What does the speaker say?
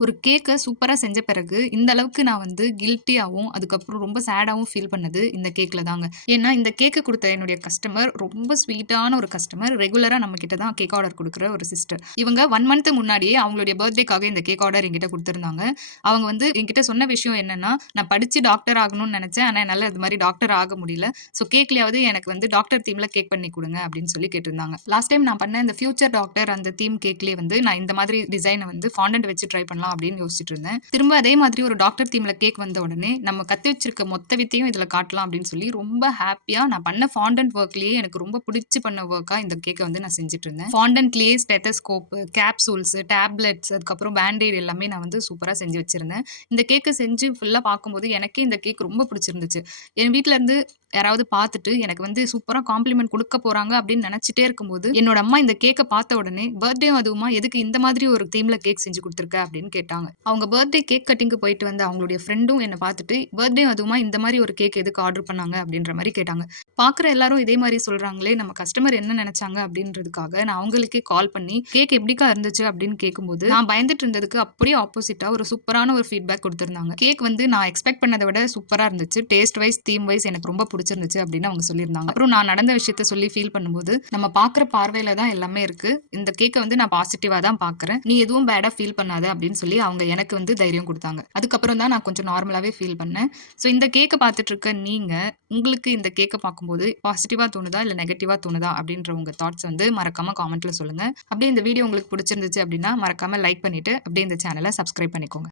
ஒரு கேக்க சூப்பரா செஞ்ச பிறகு, இந்த அளவுக்கு நான் வந்து கில்ட்டியாவும், அதுக்கப்புறம் ரொம்ப சேடாவும் ஃபீல் பண்ணது இந்த கேக்ல தாங்க. ஏன்னா, இந்த கேக்க குடுத்த என்னுடைய கஸ்டமர் ரொம்ப ஸ்வீட்டான ஒரு கஸ்டமர். ரெகுலரா நம்ம கிட்ட தான் கேக் ஆர்டர் குடுக்குற ஒரு சிஸ்டர். இவங்க 1 மந்த் முன்னாடியே அவங்களுடைய பர்த்டேக்காக இந்த கேக் ஆர்டர் என்கிட்ட குடுத்திருந்தாங்க. அவங்க வந்து என்கிட்ட சொன்ன விஷயம் என்னன்னா, "நான் படிச்சு டாக்டர் ஆகணும்னு நெனச்சேன். ஆனா, என்னால இது மாரி டாக்டர் ஆக முடியல. ஸோ கேக்லயாவது எனக்கு வந்து டாக்டர் தீம்ல கேக் பண்ணி குடுங்க" அப்படின்னு சொல்லி கேட்டிருந்தாங்க. லாஸ்ட் டைம் நான் பண்ண இந்த ஃபியூச்சர் டாக்டர் அந்த தீம் கேக்லயே வந்து நான் இந்த மாதிரி டிசைன வந்து ஃபாண்டன்ட் வச்சு ட்ரை பண்ணலாம் அப்படின்னு யோசிச்சுட்டு இருந்தேன். திரும்ப அதே மாதிரி ஒரு டாக்டர் தீம்ல கேக் வந்த உடனே, நம்ம கத்து வச்சிருக்க மொத்த வித்தையும் இதுல காட்டலாம் அப்படின்னு சொல்லி ரொம்ப ஹேப்பியா நான் பண்ண ஃபாண்டன்ட் வொர்க்லயே எனக்கு ரொம்ப பிடிச்சு பண்ண வொர்க்கா இந்த கேக்க வந்து நான் செஞ்சுட்டு இருந்தேன். ஃபாண்டன்ட்லயே ஸ்டெத்தஸ்கோப், கேப்சூல்ஸ், டேப்லெட்ஸ் அதுக்கப்புறம் பேண்டேட் எல்லாமே நான் வந்து சூப்பரா செஞ்சு வச்சிருந்தேன். இந்த கேக்க செஞ்சு ஃபுல்லா பார்க்கும்போது எனக்கே இந்த கேக் ரொம்ப பிடிச்சிருந்துச்சு. என் வீட்ல இருந்து யாராவது பார்த்துட்டு எனக்கு வந்து சூப்பரா காம்ப்ளிமெண்ட் குடுக்க போறாங்க அப்படின்னு நெனச்சுட்டே இருக்கும்போது, என்னோட அம்மா இந்த கேக்க பார்த்த உடனே, "பர்த்டே அதுவுமா எதுக்கு இந்த மாதிரி ஒரு தீம்ல கேக் செஞ்சு குடுத்துருக்க?" அப்படின்னு கேட்டாங்க. அவங்க பர்த்டே கேக் கட்டிங்க்கு போயிட்டு வந்த அவங்களுடைய ஃப்ரெண்டும் என்ன பார்த்துட்டு, "பர்த்டே அதுவுமா இந்த மாரி ஒரு கேக் எதுக்கு ஆர்டர் பண்ணாங்க?" அப்படின்ற மாரி கேட்டாங்க. பார்க்குற எல்லாரும் இதே மாரி சொல்றாங்களே, நம்ம கஸ்டமர் என்ன நெனச்சாங்க அப்படின்றதுக்காக, நான் அவங்களுக்கே கால் பண்ணி, "கேக் எப்படிக்கா இருந்துச்சு?" அப்படின்னு கேட்கும்போது, நான் பயந்துட்டு இருந்ததுக்கு அப்படியே ஆப்போசிட்டா ஒரு சூப்பரான ஒரு ஃபீட்பேக் குடுத்திருந்தாங்க. கேக் வந்து நான் எக்ஸ்பெக்ட் பண்ணத விட சூப்பரா இருந்துச்சு. டேஸ்ட் வைஸ், தீம் வைஸ் எனக்கு ரொம்ப புடிச்சிருந்துச்சு அப்படின்னு அவங்க சொல்லியிருந்தாங்க. அப்புறம் நான் நடந்த விஷயத்த சொல்லி ஃபீல் பண்ணும்போது, நம்ம பார்க்குற பார்வையில தான் எல்லாமே இருக்கு. இந்த கேக்க வந்து நான் பாசிட்டிவா தான் பார்க்குறேன். நீ எதுவும் பேடா ஃபீல் பண்ணாத அப்படின்னு சொல்லி அவங்க எனக்கு வந்து தைரியம் குடுத்தாங்க. அதுக்கப்புறம் தான் நான் கொஞ்சம் நார்மலாவே ஃபீல் பண்ணேன். ஸோ இந்த கேக்க பார்த்துட்டு இருக்க நீங்க, உங்களுக்கு இந்த கேக்க பார்க்கும்போது பாசிட்டிவா தோணுதா? இல்ல நெகட்டிவா தோணுதா? அப்படின்ற உங்க தாட்ஸ் வந்து மறக்காம காமெண்ட்ல சொல்லுங்க. அப்படியே இந்த வீடியோ உங்களுக்கு புடிச்சிருந்துச்சு அப்படின்னா, மறக்காம லைக் பண்ணிட்டு, அப்படியே இந்த சேனல சப்ஸ்கிரைப் பண்ணிக்கோங்க.